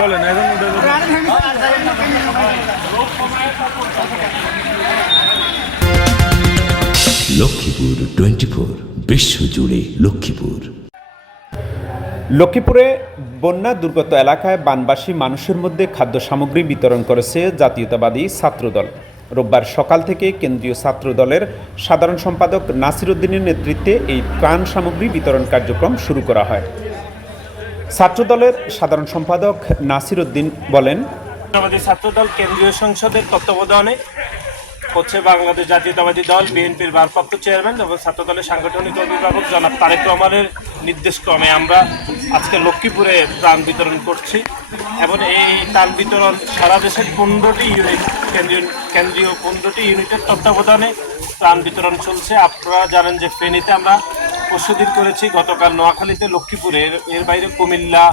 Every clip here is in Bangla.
বলেন এখন লক্ষ্মীপুর টোয়েন্টি ফোর বিশ্বজুড়ে লক্ষ্মীপুর। লক্ষ্মীপুরে বন্যা দুর্গত এলাকায় বানবাসী মানুষের মধ্যে খাদ্য সামগ্রী বিতরণ করেছে জাতীয়তাবাদী ছাত্রদল। রোববার সকাল থেকে কেন্দ্রীয় ছাত্রদলের সাধারণ সম্পাদক নাসির উদ্দিনের নেতৃত্বে এই ত্রাণ সামগ্রী বিতরণ কার্যক্রম শুরু করা হয়। ছাত্রদলের সাধারণ সম্পাদক নাসির উদ্দিন বলেন আমাদের ছাত্রদল কেন্দ্রীয় সংসদের তত্ত্বাবধানে হচ্ছে বাংলাদেশ জাতীয়তাবাদী দল, বিএনপির ভারপ্রাপ্ত চেয়ারম্যান এবং ছাত্রদলের সাংগঠনিক অভিভাবক জনাব তারেক রহমানের নির্দেশ ক্রমে আমরা আজকে লক্ষ্মীপুরে ত্রাণ বিতরণ করছি এবং এই ত্রাণ বিতরণ সারা দেশের পনেরোটি ইউনিট কেন্দ্রীয় কেন্দ্রীয় পনেরোটি ইউনিটের তত্ত্বাবধানে ত্রাণ বিতরণ চলছে। আপনারা জানেন যে ফেনীতে আমরা পরশুদিন করেছি গতকাল নোয়াখালীতে লক্ষ্মীপুরে এর- বাইরে কুমিল্লা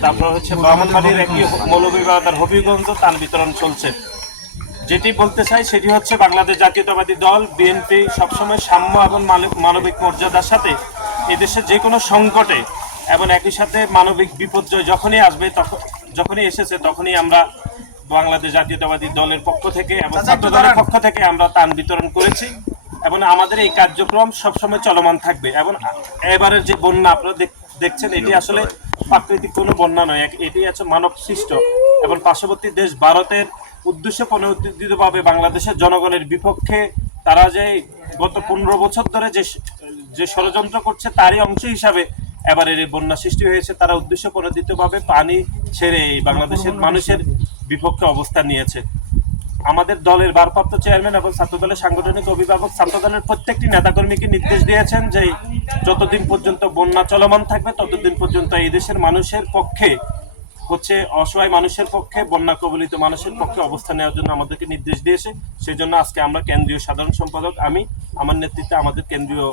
তারপর হচ্ছে ব্রাহ্মণবাড়ির একটি মৌলভীবাজার হবিগঞ্জ ত্রাণ বিতরণ চলছে। যেটি বলতে চাই সেটি হচ্ছে বাংলাদেশ জাতীয়তাবাদী দল বিএনপি সবসময় সাম্য এবং মানব- মানবিক মর্যাদার সাথে এদেশে যে কোনো সংকটে এবং একই সাথে মানবিক বিপর্যয় যখনই আসবে তখন যখনই এসেছে তখনই আমরা বাংলাদেশ জাতীয়তাবাদী দলের পক্ষ থেকে এবং ছাত্র দলের পক্ষ থেকে আমরা ত্রাণ বিতরণ করেছি। এবং আমাদের এই কার্যক্রম সবসময় চলমান থাকবে। এবং এবারের যে বন্যা আপনারা দেখছেন এটি আসলে প্রাকৃতিক কোনো বন্যা নয় এটি হচ্ছে মানব সৃষ্ট এবং পার্শ্ববর্তী দেশ ভারতের উদ্দেশ্যে পরিবর্তিতভাবে বাংলাদেশের জনগণের বিপক্ষে তারা যে গত পনেরো বছর ধরে যে যে ষড়যন্ত্র করছে তারই অংশ হিসাবে এবারের এই বন্যা সৃষ্টি হয়েছে। তারা উদ্দেশ্য পরিবর্তিতভাবে পানি ছেড়ে এই বাংলাদেশের মানুষের বিপক্ষে অবস্থান নিয়েছে। আমাদের দলের ভারপ্রাপ্ত চেয়ারম্যান এবং ছাত্র দলের সাংগঠনিক অভিভাবক ছাত্র দলের প্রত্যেকটি নেতাকর্মীকে নির্দেশ দিয়েছেন যে যতদিন পর্যন্ত বন্যা চলমান থাকবে, ততদিন পর্যন্ত এই দেশের মানুষের পক্ষে হচ্ছে অসহায় মানুষের পক্ষে, বন্যা কবলিত মানুষের পক্ষে অবস্থান নেওয়ার জন্য আমাদেরকে নির্দেশ দিয়েছে। সেই জন্য আজকে আমরা কেন্দ্রীয় সাধারণ সম্পাদক, আমি, আমার নেতৃত্বে আমাদের কেন্দ্রীয়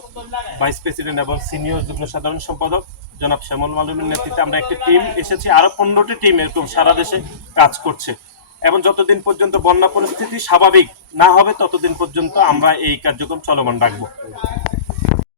ভাইস প্রেসিডেন্ট এবং সিনিয়র যুগ্ম সাধারণ সম্পাদক জনাব শ্যামল মালুমের নেতৃত্বে আমরা একটি টিম এসেছি। আরও পনেরোটি টিম এরকম সারা দেশে কাজ করছে। এবং যতদিন পর্যন্ত বন্যা পরিস্থিতি স্বাভাবিক না হবে, ততদিন পর্যন্ত আমরা এই কার্যক্রম চলমান রাখব।